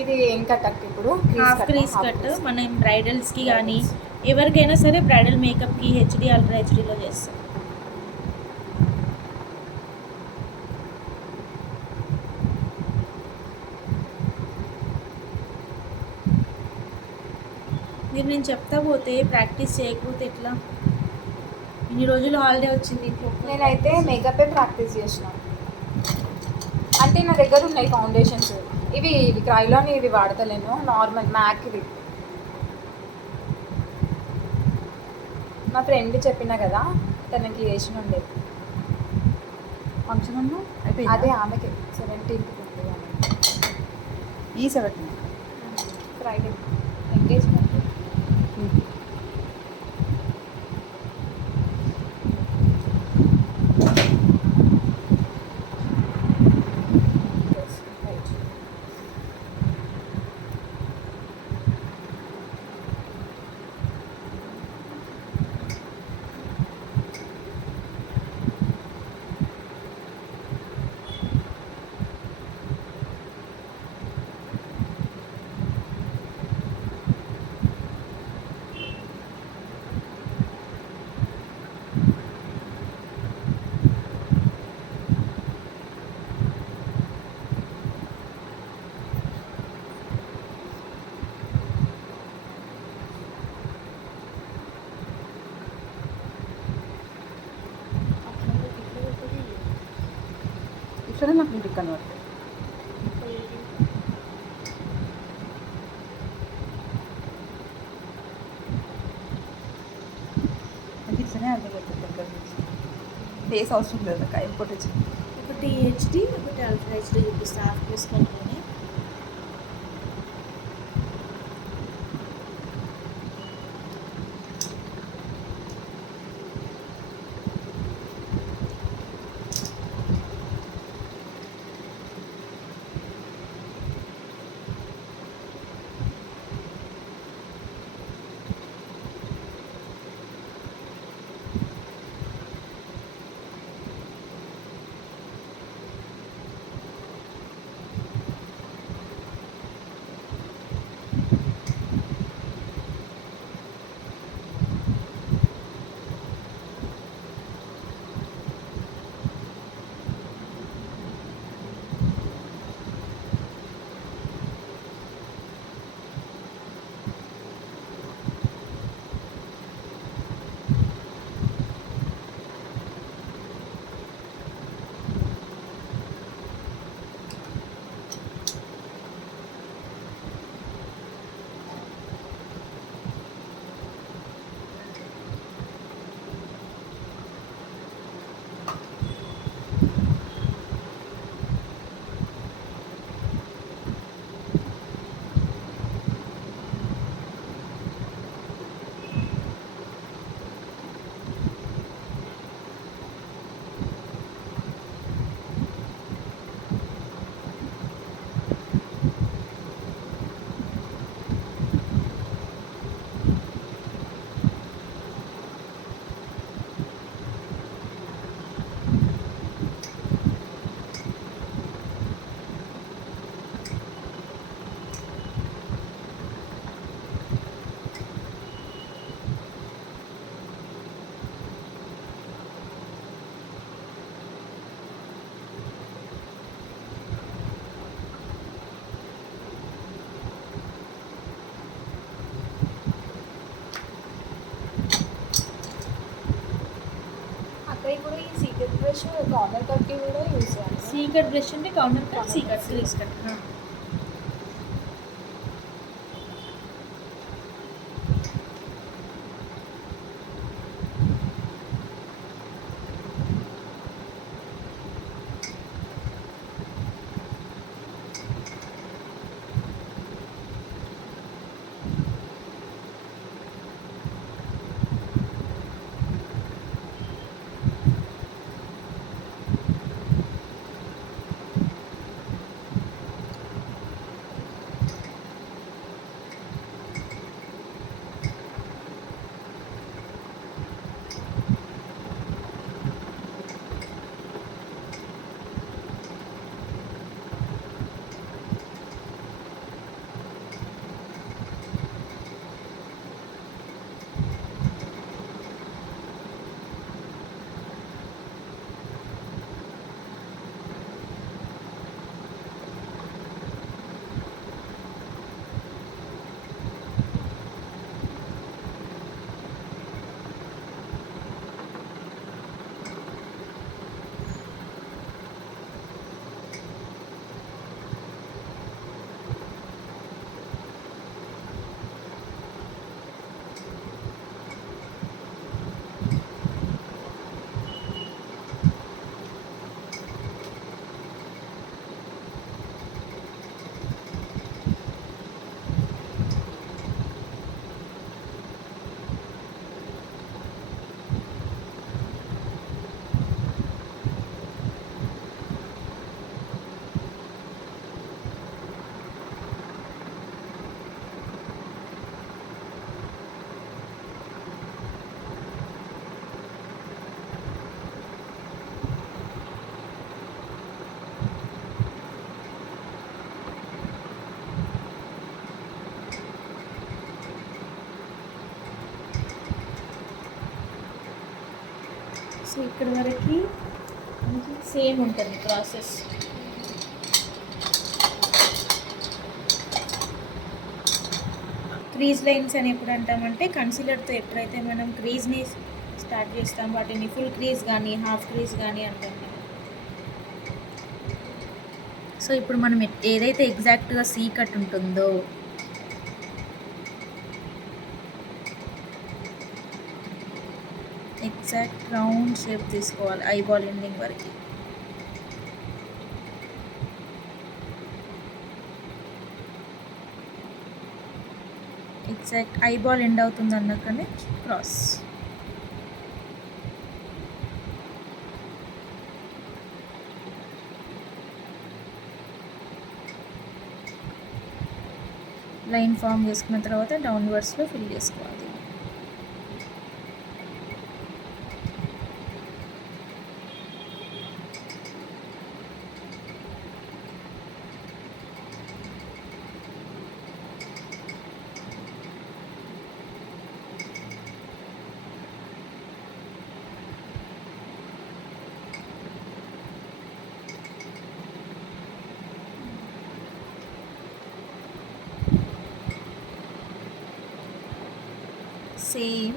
ఇది ఏం కట్ అక్క ఇప్పుడు హాఫ్ క్రీజ్ కట్. మనం బ్రైడల్స్కి కానీ ఎవరికైనా సరే బ్రైడల్ మేకప్కి హెచ్డి అల్ట్రా హెచ్డీలో చేస్తాం. మీరు నేను చెప్తా పోతే ప్రాక్టీస్ చేయకపోతే ఎట్లా? ఇన్ని రోజులు హాలిడే వచ్చింది ఇంట్లో. నేనైతే మేకపే ప్రాక్టీస్ చేసిన. అంటే నా దగ్గర ఉన్నాయి ఫౌండేషన్స్. ఇవి క్రైలాన్ ఇవి వాడతలేను, నార్మల్ మ్యాక్ ఇవి. మా ఫ్రెండ్ చెప్పినా కదా, తనకి చేసిన ఉండే ఫంక్షన్ అన్నా అయిపోయింది. అదే ఆమెకి 17th ఈ 17 ఫ్రైడే ఎంగేజ్మెంట్. ఇట్లనే నాకు ఇంటికి కనబడుతుంది. నాకు ఇట్లనే అర్థమవుతుంది దగ్గర నుంచి. ఫేస్ అవసరం లేదు కాయ ఒకటి ఒకటి హెచ్డి ఒకటి అల్ట్రా హెచ్డి చూపిస్తా హాఫ్ క్రీజ్ కట్లోనే. ఇప్పుడు ఈ సీక్రెట్ బ్రష్ కార్నర్ కట్కి కూడా యూజ్ చేయాలి. సీక్రెట్ బ్రష్ అంటే corner cut, secret crease cut. So ఇక్కడ వరకు సేమ్ ఉంటుంది ప్రాసెస్. క్రీజ్ లైన్స్ అని ఎప్పుడు అంటామంటే కన్సీలర్తో ఎప్పుడైతే మనం క్రీజ్ని స్టార్ట్ చేస్తాం వాటిని ఫుల్ క్రీజ్ కానీ హాఫ్ క్రీజ్ కానీ అంటాం. సో ఇప్పుడు మనం ఏదైతే ఎగ్జాక్ట్గా సీ కట్ ఉంటుందో ఎగ్జాక్ట్ రౌండ్ షేప్ తీసుకోవాలి ఐబాల్ ఎండింగ్ వరకు. ఎగ్జాక్ట్ ఐబాల్ ఎండ్ అవుతుంది అన్నకనే క్రాస్. లైన్ ఫామ్ చేసుకున్న తర్వాత డౌన్వర్డ్స్లో ఫిల్ చేసుకోవాలి. సేమ్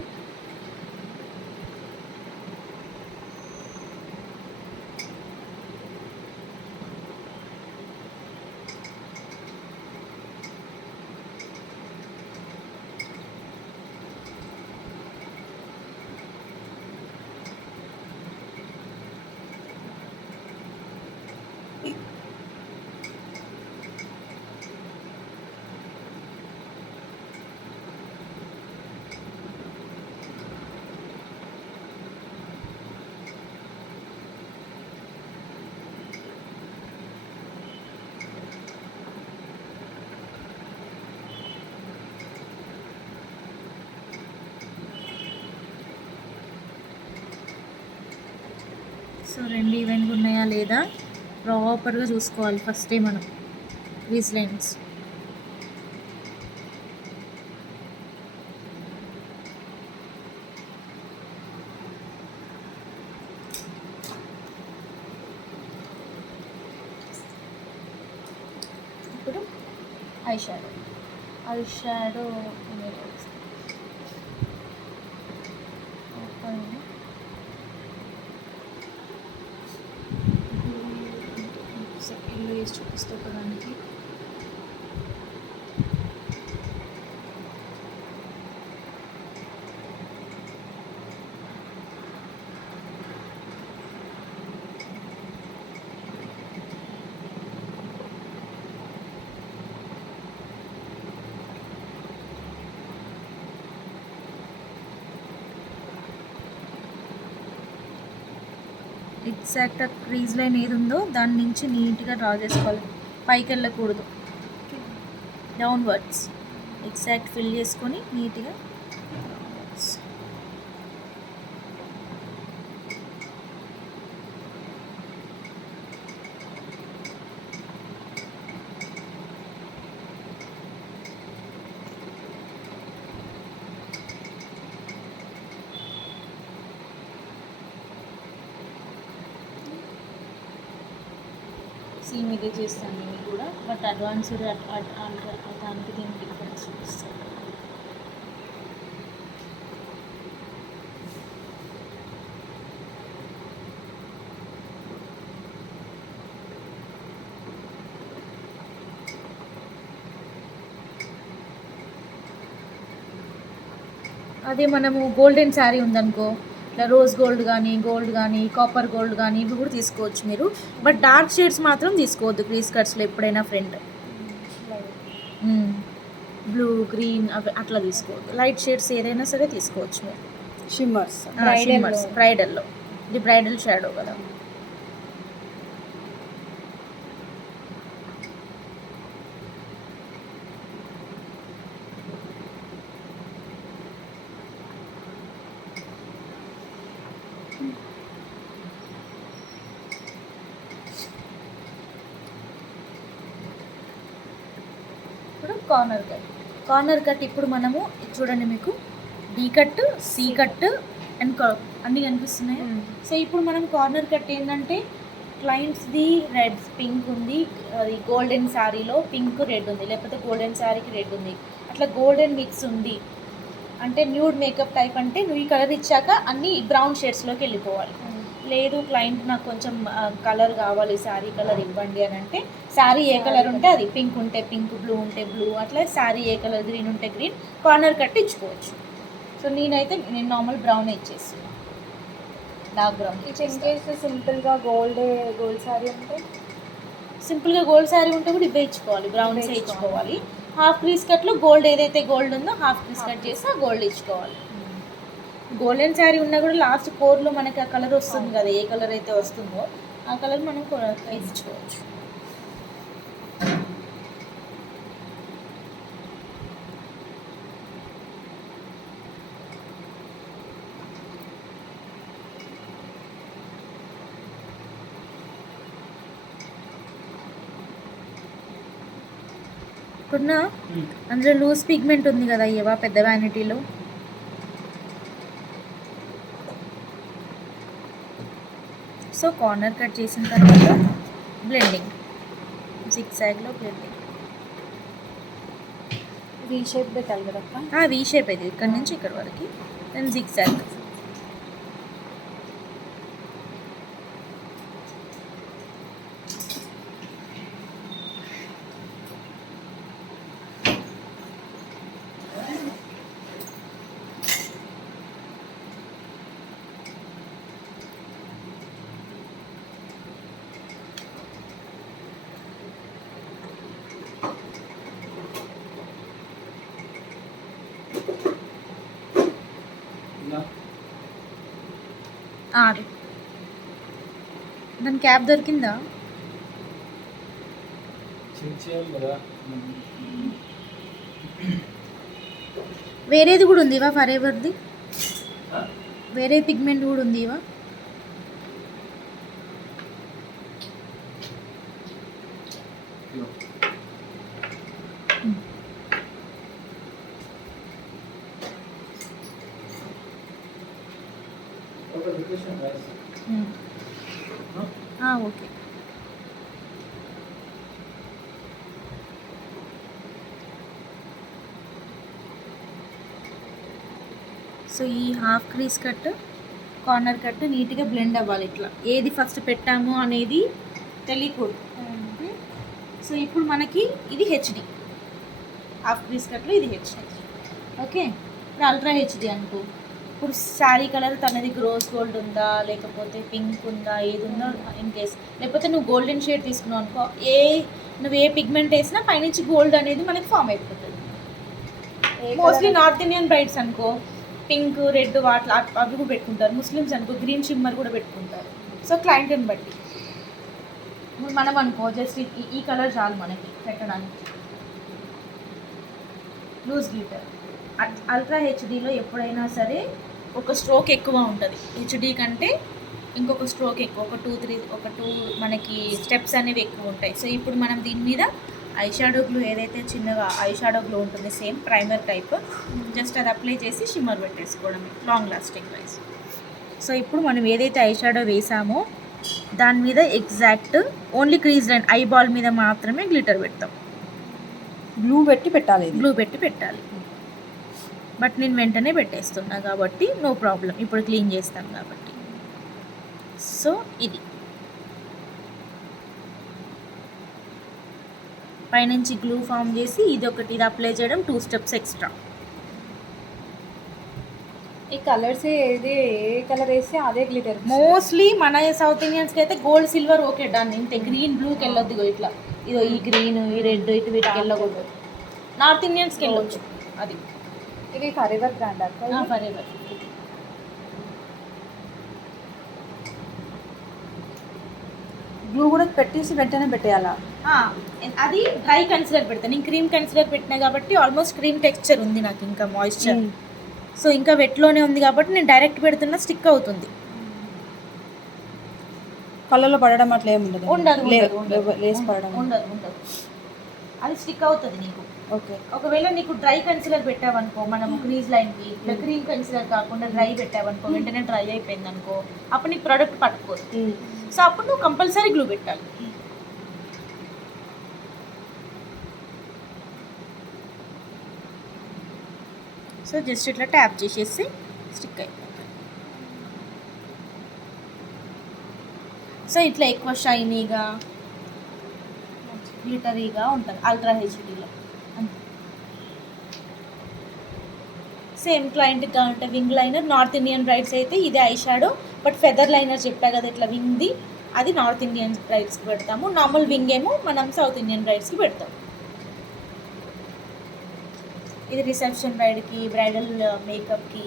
సో రెండు ఈవెంట్గా ఉన్నాయా లేదా ప్రాపర్గా చూసుకోవాలి ఫస్టే మనం క్రీజ్ లైన్స్. ఇప్పుడు ఐ షాడో ఇల్లు వేసి చూపిస్తూ ఒకదానికి. ఎగ్జాక్ట్గా క్రీజ్ లైన్ ఏది ఉందో దాని నుంచి నీట్గా డ్రా చేసుకోవాలి, పైకి వెళ్ళకూడదు, డౌన్వర్డ్స్ ఎగ్జాక్ట్ ఫిల్ చేసుకొని నీట్గా. సేమ్ ఇదే చేస్తాను నేను కూడా, బట్ అడ్వాన్స్డ్ దానికి దీనికి డిఫరెన్స్ చూపిస్తాను. అదే మనము గోల్డెన్ శారీ ఉందనుకో, ఇట్లా రోజ్ గోల్డ్ కానీ కాపర్ గోల్డ్ కానీ ఇవి కూడా తీసుకోవచ్చు మీరు, బట్ డార్క్ షేడ్స్ మాత్రం తీసుకోవద్దు క్రీజ్ కట్స్లో ఎప్పుడైనా ఫ్రెండ్. బ్లూ గ్రీన్ అవి అట్లా తీసుకోవద్దు, లైట్ షేడ్స్ ఏదైనా సరే తీసుకోవచ్చు మీరు. షిమ్మర్స్ బ్రైడల్లో ఇది బ్రైడల్ షాడో కదా. ఇప్పుడు కార్నర్ కట్ ఇప్పుడు మనము చూడండి, మీకు D cut, C cut and అన్నీ కనిపిస్తున్నాయి. సో ఇప్పుడు మనం కార్నర్ కట్ ఏంటంటే క్లయింట్స్ది రెడ్ పింక్ ఉంది, అది గోల్డెన్ శారీలో పింక్ రెడ్ ఉంది, లేకపోతే గోల్డెన్ శారీకి రెడ్ ఉంది, అట్లా గోల్డెన్ మిక్స్ ఉంది అంటే న్యూడ్ మేకప్ టైప్ అంటే నువ్వు ఈ కలర్ ఇచ్చాక అన్నీ బ్రౌన్ షేడ్స్లోకి వెళ్ళిపోవాలి. లేదు క్లయింట్ నాకు కొంచెం కలర్ కావాలి, శారీ కలర్ ఇవ్వండి అని అంటే శారీ ఏ కలర్ ఉంటే అది, పింక్ ఉంటే పింక్, బ్లూ ఉంటే బ్లూ, అట్లా శారీ ఏ కలర్, గ్రీన్ ఉంటే గ్రీన్, కార్నర్ కట్ ఇచ్చుకోవచ్చు. సో నేను నార్మల్ బ్రౌన్ ఇచ్చేస్తాను, డార్క్ బ్రౌన్. ఇన్ కేస్ సింపుల్గా గోల్డ్ శారీ అంటే సింపుల్గా గోల్డ్ శారీ ఉంటే కూడా ఇవే ఇచ్చుకోవాలి, బ్రౌన్సే ఇచ్చుకోవాలి. హాఫ్ క్రీస్ కట్లో గోల్డ్ ఏదైతే గోల్డ్ ఉందో హాఫ్ క్రీస్ కట్ చేసి ఆ గోల్డ్ ఇచ్చుకోవాలి. గోల్డెన్ శారీ ఉన్నా కూడా లాస్ట్ కోర్లో మనకి ఆ కలర్ వస్తుంది కదా, ఏ కలర్ అయితే వస్తుందో ఆ కలర్ మనం ఇచ్చుకోవచ్చు. ఇప్పుడున్న అందులో లూజ్ పిగ్మెంట్ ఉంది కదా ఇవా పెద్ద వ్యానిటీలో, సో కార్నర్ కట్ చేసిన తర్వాత బ్లెండింగ్, జిగ్జాగ్లో బ్లెండింగ్, వీ షేప్ పెట్టాలి కదా, వీ షేప్ అయితే ఇక్కడ నుంచి ఇక్కడ వరకు, దెన్ జిగ్జాగ్. అది దాని క్యాప్ దొరికిందా? వేరేది కూడా ఉంది ఇవా, ఫర్ ఎవర్ది వేరే పిగ్మెంట్ కూడా ఉంది ఇవా. ఓకే. సో ఈ హాఫ్ క్రీస్ కట్, కార్నర్ కట్ నీట్గా బ్లెండ్ అవ్వాలి. ఇట్లా ఏది ఫస్ట్ పెట్టాము అనేది తెలియకూడదు. సో ఇప్పుడు మనకి ఇది హెచ్డి, హాఫ్ క్రీస్ కట్లో ఇది హెచ్డి. ఓకే, ఇప్పుడు అల్ట్రా హెచ్డి అనుకో. ఇప్పుడు శారీ కలర్ తనది రోజ్ గోల్డ్ ఉందా, లేకపోతే పింక్ ఉందా, ఏది ఉందో ఇన్ కేస్, లేకపోతే నువ్వు గోల్డెన్ షేడ్ తీసుకున్నావు అనుకో, నువ్వు ఏ పిగ్మెంట్ వేసినా పైనుంచి గోల్డ్ అనేది మనకి ఫామ్ అయిపోతుంది. మోస్ట్లీ నార్త్ ఇండియన్ బ్రైడ్స్ అనుకో పింక్, రెడ్ వాటి అవి కూడా పెట్టుకుంటారు. ముస్లిమ్స్ అనుకో గ్రీన్ షిమ్మర్ కూడా పెట్టుకుంటారు. సో క్లయింట్ని బట్టి మనం అనుకో జస్ట్ ఈ కలర్ చాలు మనకి పెట్టడానికి. లూజ్ గ్లిటర్ అల్ట్రా హెచ్డీలో ఎప్పుడైనా సరే ఒక స్ట్రోక్ ఎక్కువ ఉంటుంది, హెచ్డీ కంటే ఇంకొక స్ట్రోక్ ఎక్కువ, ఒక టూ మనకి స్టెప్స్ అనేవి ఎక్కువ ఉంటాయి. సో ఇప్పుడు మనం దీని మీద ఐ షాడో గ్లూ ఏదైతే చిన్నగా ఐ షాడో గ్లూ ఉంటుంది సేమ్ ప్రైమర్ టైప్, జస్ట్ అది అప్లై చేసి షిమ్మర్ పెట్టేసుకోవడమే లాంగ్ లాస్టింగ్ వైజ్. సో ఇప్పుడు మనం ఏదైతే ఐ షాడో వేసామో దాని మీద exact only crease line eye ball మీద మాత్రమే గ్లిటర్ పెడతాం. గ్లూ పెట్టి పెట్టాలి. బట్ నేను వెంటనే పెట్టేస్తున్నా కాబట్టి నో ప్రాబ్లం, ఇప్పుడు క్లీన్ చేస్తాం కాబట్టి. సో ఇది పైనుంచి గ్లూ ఫామ్ చేసి ఇది అప్లై చేయడం 2 స్టెప్స్ ఎక్స్ట్రా. ఈ కలర్స్ ఏది ఏ కలర్ వేస్తే అదే గ్లిటర్. మోస్ట్లీ మన సౌత్ ఇండియన్స్కి అయితే గోల్డ్ సిల్వర్ ఓకే డన్, ఇంతే గ్రీన్ బ్లూకి వెళ్ళొద్దు, ఇట్లా ఇదో ఈ గ్రీన్ ఈ రెడ్ ఇటు వీటికి వెళ్ళకూడదు. నార్త్ ఇండియన్స్కి వెళ్ళొచ్చు. అది ఇది ఫర్ ఎవర్ బ్రాండ్ అక్క, ఫర్ ఎవర్. గ్లూ కూడా పెట్టేసి వెంటనే పెట్టేయాలా? అది డ్రై కన్సిలర్ పెడతాను, నేను క్రీమ్ కన్సిలర్ పెట్టినా కాబట్టి ఆల్మోస్ట్ క్రీమ్ టెక్స్చర్ ఉంది నాకు, ఇంకా మాయిశ్చర్. సో ఇంకా వెట్లోనే ఉంది కాబట్టి నేను డైరెక్ట్ పెడుతున్నా స్టిక్ అవుతుంది. కళ్ళలో పడడం అట్లా ఏమి ఉండదు. ఉండదు లేస్ పడడం ఉండదు. అది స్టిక్ అవుతుంది నీకు. ఓకే. ఒకవేళ నీకు డ్రై కన్సిలర్ పెట్టావనుకో, మనం క్రీజ్ లైన్కి ఇట్లా క్రీమ్ కన్సిలర్ కాకుండా డ్రై పెట్టావనుకో, వెంటనే డ్రై అయిపోయింది అనుకో, అప్పుడు నీకు ప్రోడక్ట్ పట్టుకోదు. సో అప్పుడు నువ్వు కంపల్సరీ గ్లూ పెట్టాలి. సో జస్ట్ ఇట్లా ట్యాప్ చేసేసి స్టిక్ అయిపోతుంది. సో ఇట్లా ఎక్కువ షైనీగా గ్లిటరీగా ఉంటుంది అల్ట్రా హెచ్డీలో. సేమ్ క్లయింట్కి కావాలంటే wing liner, north Indian brides అయితే ఇదే eye shadow, but feather liner చెప్పా కదా ఇట్లా వింగ్ది, అది నార్త్ ఇండియన్ బ్రైడ్స్కి పెడతాము. నార్మల్ వింగ్ ఏమో మనం సౌత్ ఇండియన్ బ్రైడ్స్కి పెడతాం. ఇది రిసెప్షన్ బ్రైడ్కి, బ్రైడల్ మేకప్కి,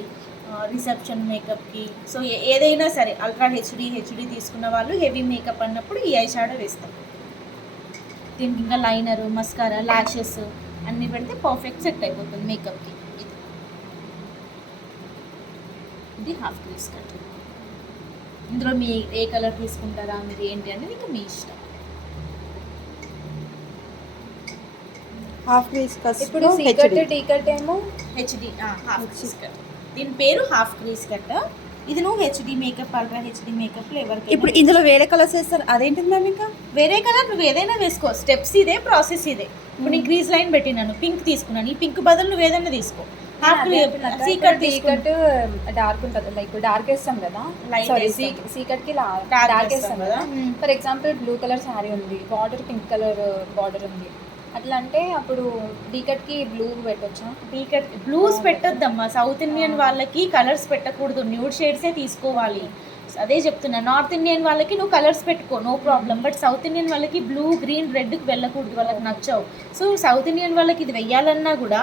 రిసెప్షన్ మేకప్కి. సో ఏదైనా సరే అల్ట్రా హెచ్డీ తీసుకున్న వాళ్ళు హెవీ మేకప్ అన్నప్పుడు ఈ ఐ షాడో వేస్తాం. దీనికి ఇంకా లైనరు, మస్కారా, లాషెస్ అన్నీ పెడితే పర్ఫెక్ట్ సెట్ అయిపోతుంది మేకప్కి. ఇది హాఫ్ క్రీజ్ కట్. ఇందులో మీ ఏ కలర్ తీసుకుంటారా, మీరు ఏంటి అనేది ఇంకా మీ ఇష్టం. Half crease cut. ఇప్పుడు సీకట్ టీ కట్ ఏమో హెచ్డి హాఫ్ క్రీజ్ కట్. దీని పేరు హాఫ్ క్రీజ్ కట్. ఇది నువ్వు హెచ్డి మేకప్, అల్ట్రా హెచ్డి మేకప్లో ఎవరికి ఇప్పుడు ఇందులో వేరే కలర్స్ వేస్తారు, అదేంటిది మ్యామ్? ఇంకా వేరే కలర్ నువ్వు ఏదైనా వేసుకో, స్టెప్స్ ఇదే, ప్రాసెస్ ఇదే. ఇప్పుడు నేను క్రీజ్ లైన్ పెట్టినాను, పింక్ తీసుకున్నాను, ఈ పింక్ బదులు నువ్వు ఏదైనా తీసుకో. సీకట్ డార్క్ ఉంటుంది, లైక్ డార్క్ వేస్తాం కదా, సీకట్ కి డార్క్ వేస్తాం కదా. For example blue colour sari ఉంది, బార్డర్ పింక్ కలర్ బార్డర్ ఉంది, అట్లా అంటే అప్పుడు డీకట్ కి బ్లూ పెట్టొచ్చా? డీకట్ బ్లూస్ పెట్టొద్దమ్మా. సౌత్ ఇండియన్ వాళ్ళకి కలర్స్ పెట్టకూడదు, న్యూడ్ షేడ్సే తీసుకోవాలి. అదే చెప్తున్నా, నార్త్ ఇండియన్ వాళ్ళకి నువ్వు కలర్స్ పెట్టుకో, no problem. But South Indian వాళ్ళకి బ్లూ, గ్రీన్, రెడ్కి వెళ్ళకూడదు, వాళ్ళకి నచ్చవు. సో సౌత్ ఇండియన్ వాళ్ళకి ఇది వెయ్యాలన్నా కూడా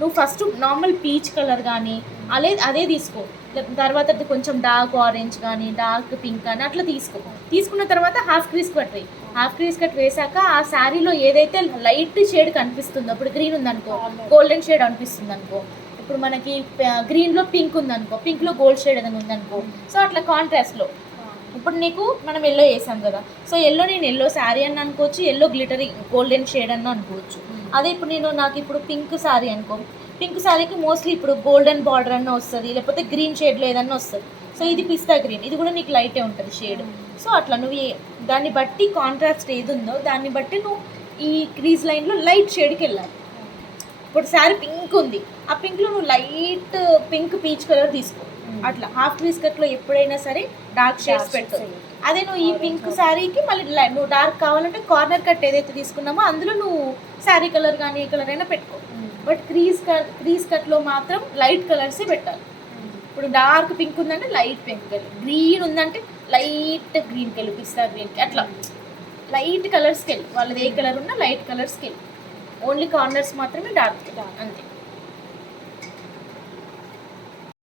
నువ్వు ఫస్ట్ నార్మల్ పీచ్ కలర్ కానీ అదే తీసుకో. తర్వాత కొంచెం డార్క్ ఆరెంజ్ కానీ, డార్క్ పింక్ కానీ అట్లా తీసుకున్న తర్వాత హాఫ్ క్రీజ్ కట్ వేయి. హాఫ్ క్రీజ్ కట్ వేసాక ఆ శారీలో ఏదైతే లైట్ షేడ్ కనిపిస్తుందో, ఇప్పుడు గ్రీన్ ఉందనుకో గోల్డెన్ షేడ్ అనిపిస్తుంది అనుకో, ఇప్పుడు మనకి గ్రీన్లో పింక్ ఉందనుకో, పింక్లో గోల్డ్ షేడ్ ఏదైనా ఉందనుకో, సో అట్లా కాంట్రాస్ట్లో. ఇప్పుడు నీకు మనం ఎల్లో వేసాం కదా, సో ఎల్లో నేను ఎల్లో శారీ అని అనుకోవచ్చు, ఎల్లో గ్లిటరీ గోల్డెన్ షేడ్ అని అనుకోవచ్చు. అదే ఇప్పుడు నాకు ఇప్పుడు పింక్ శారీ అనుకో, పింక్ శారీకి మోస్ట్లీ ఇప్పుడు గోల్డెన్ బార్డర్ అన్న వస్తుంది, లేకపోతే గ్రీన్ షేడ్లో ఏదన్నా వస్తుంది. సో ఇది పిస్తా గ్రీన్, ఇది కూడా నీకు లైటే ఉంటుంది షేడ్. సో అట్లా నువ్వు దాన్ని బట్టి కాంట్రాస్ట్ ఏది ఉందో దాన్ని బట్టి నువ్వు ఈ క్రీజ్ లైన్లో లైట్ షేడ్కి వెళ్ళాలి. ఇప్పుడు శారీ పింక్ ఉంది, ఆ పింక్లో నువ్వు లైట్ పింక్ పీచ్ కలర్ తీసుకో. అట్లా హాఫ్ క్రీజ్ కట్లో ఎప్పుడైనా సరే డార్క్ షేడ్స్ పెట్టు. అదే నువ్వు ఈ పింక్ శారీకి మళ్ళీ నువ్వు డార్క్ కావాలంటే కార్నర్ కట్ ఏదైతే తీసుకున్నామో అందులో నువ్వు శారీ కలర్ కానీ ఏ కలర్ అయినా పెట్టుకో. బట్ క్రీజ్ కట్లో మాత్రం లైట్ కలర్సే పెట్టాలి. ఇప్పుడు డార్క్ పింక్ ఉందంటే లైట్ పింక్ కలర్, గ్రీన్ ఉందంటే లైట్ గ్రీన్కి వెళ్ళి, పిస్తా గ్రీన్కి, అట్లా లైట్ కలర్స్కి వెళ్ళి. వాళ్ళది ఏ కలర్ ఉన్నా లైట్ కలర్స్కి వెళ్ళి, ఓన్లీ కార్నర్స్ మాత్రమే డార్క్ అంతే.